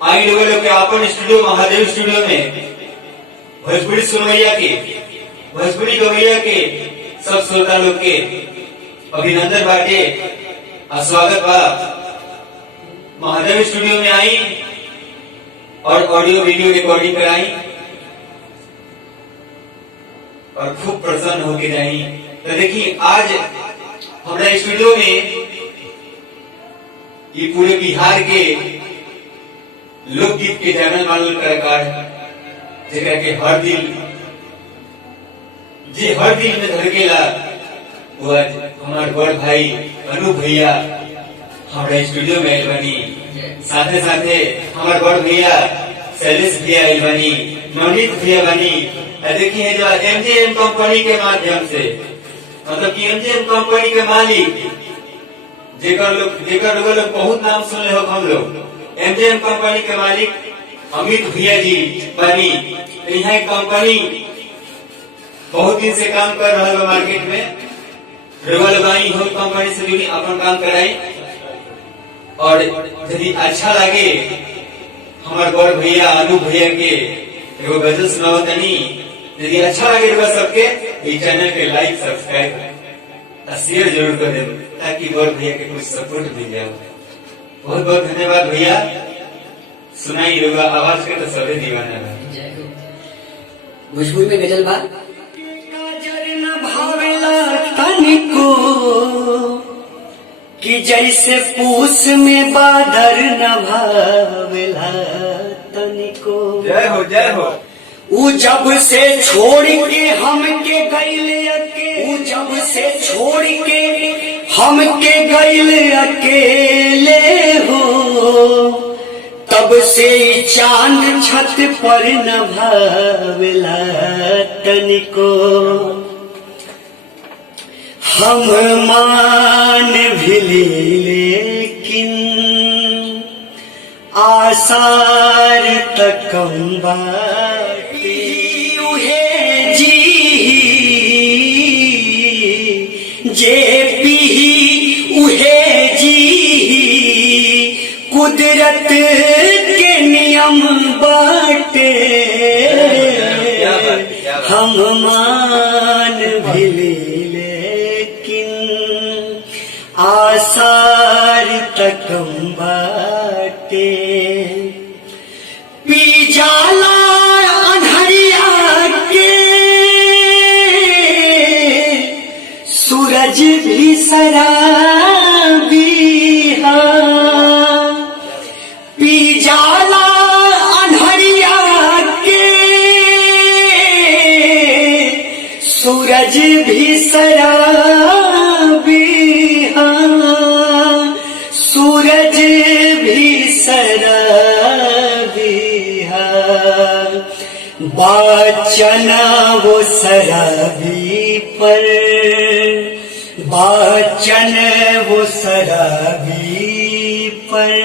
आई लोग के अपन स्टूडियो महादेव स्टूडियो में भोजपुरी सुनवैया के भोजपुरी गवैया के सब श्रोता लोग के अभिनंदन बाटे और स्वागत बा। महादेव स्टूडियो में आई और ऑडियो वीडियो रिकॉर्डिंग कराई और खूब प्रसन्न होके जाई। तो देखिए आज हमारे स्टूडियो में ये पूरे बिहार के लोकगीत के जानल मानल कलाकार जगह के हर दिल में धड़केला वो आज हमारे बड़ भाई अनु भैया हमारे स्टूडियो में आयल बनी। साथे साथे हमारे बड़ भैया शैलेश भैया आयल बनी, नवनीत भैया बनी। देखिए जो एमजेएम कंपनी के माध्यम से मतलब कि एमजेएम कंपनी के मालिक जेकर लोग बहुत नाम सुन ले हो हम लोग। एमजेएम कंपनी के मालिक अमित भैया जी बनी। यहाँ कंपनी बहुत दिन से काम कर रहा है मार्केट में। रेवाई हो कंपनी से जुड़ी अपन काम कराई और यदि अच्छा लगे हमारे बड़ भैया अनु भैया के एगो गजल सुनाओ तनी। यदि अच्छा लगे सबके ये चैनल के लाइक सब्सक्राइब शेयर जरूर कर दे ताकि बड़ भैया के कुछ सपोर्ट मिल जाए। बहुत बहुत धन्यवाद भैया। सुनाई होगा आवाज के तो सभी दीवाना है। भोजपुरी में गजल बात न भावेला तनिको कि जैसे पूस में बादर न भावेला तनिको। जय हो जय हो। ऊ जब से छोड़ के हमके गईले अकेले, ऊ जब से छोड़ के हमके गईले अकेले हो तब से चांद छत पर न भावेला तनिको। हम मान भी लेकिन आसार तक बाटे उहे जी जे पी उहे जी कुदरत के नियम बाटे। हम मान भी लेकिन आसार तक बाटे। पी जाला अनहरिया के सूरज भी शराबी पी जाला अनहरिया के सूरज भी शराबी सूरज भी शराबी बाचना वो शराबी पर बाचन वो शराबी पर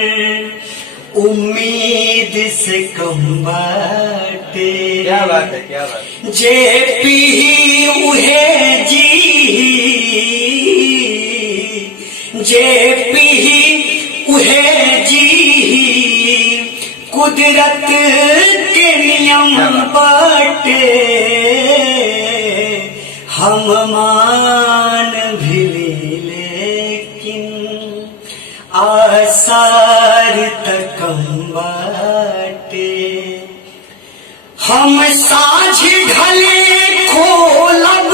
उम्मीद से कम बाटे। क्या बात है क्या बात। जे पी उहे जी जे पी उहे जी कुदरत के नियम बाटे। हम मान भी लेकिन आसार तक बाटे। हम साझ ढले खोलब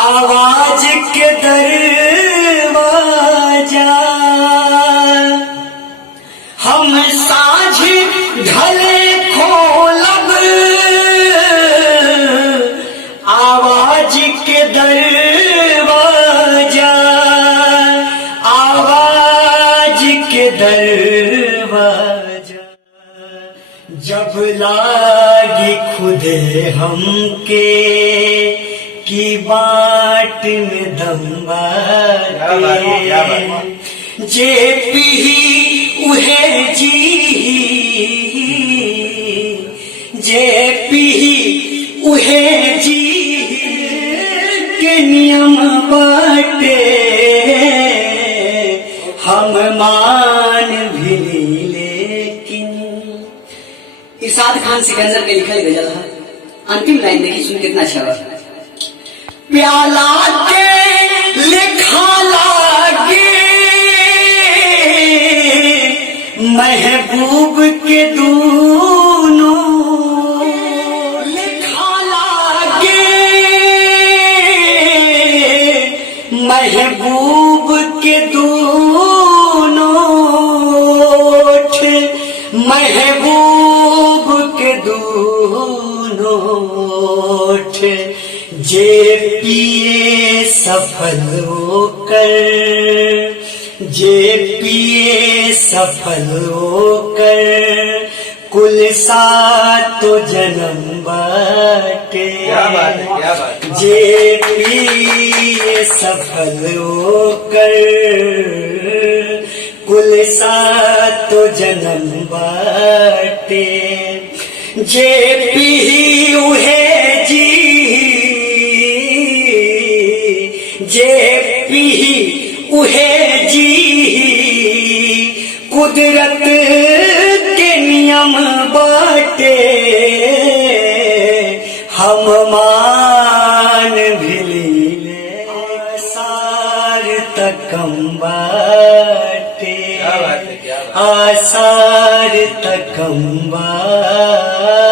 आवाज के दरवाजा। हम साझ ढले खोलब आवाज के दरवाजा आवाज के दरवाजा। जब लागी खुदे हमके की बाट में दम बाटे। जे पी उहे जी जे पी उहे जी के नियम बाटे। हम मान इरशाद खान सिकंदर के लिखल गजल है। अंतिम लाइन देखिए, सुन कितना अच्छा बा। प्याला के लिखा लागे महबूब के दूनों, लिखा लागे महबूब के दूनों, महबूब के दूनों, जे पिए सफल होकर, जे पिए सफल होकर, कुल सातो जन्म बाटे। क्या बात है, क्या बात है। जे पिए सफल होकर, कुल सातो जन्म बाटे। जे पी उहे जी, जे पी उहे जी, कुदरत के नियम बाटे। हम मान भिलीले आसार तकम बाटे, आसार तकम बाटे।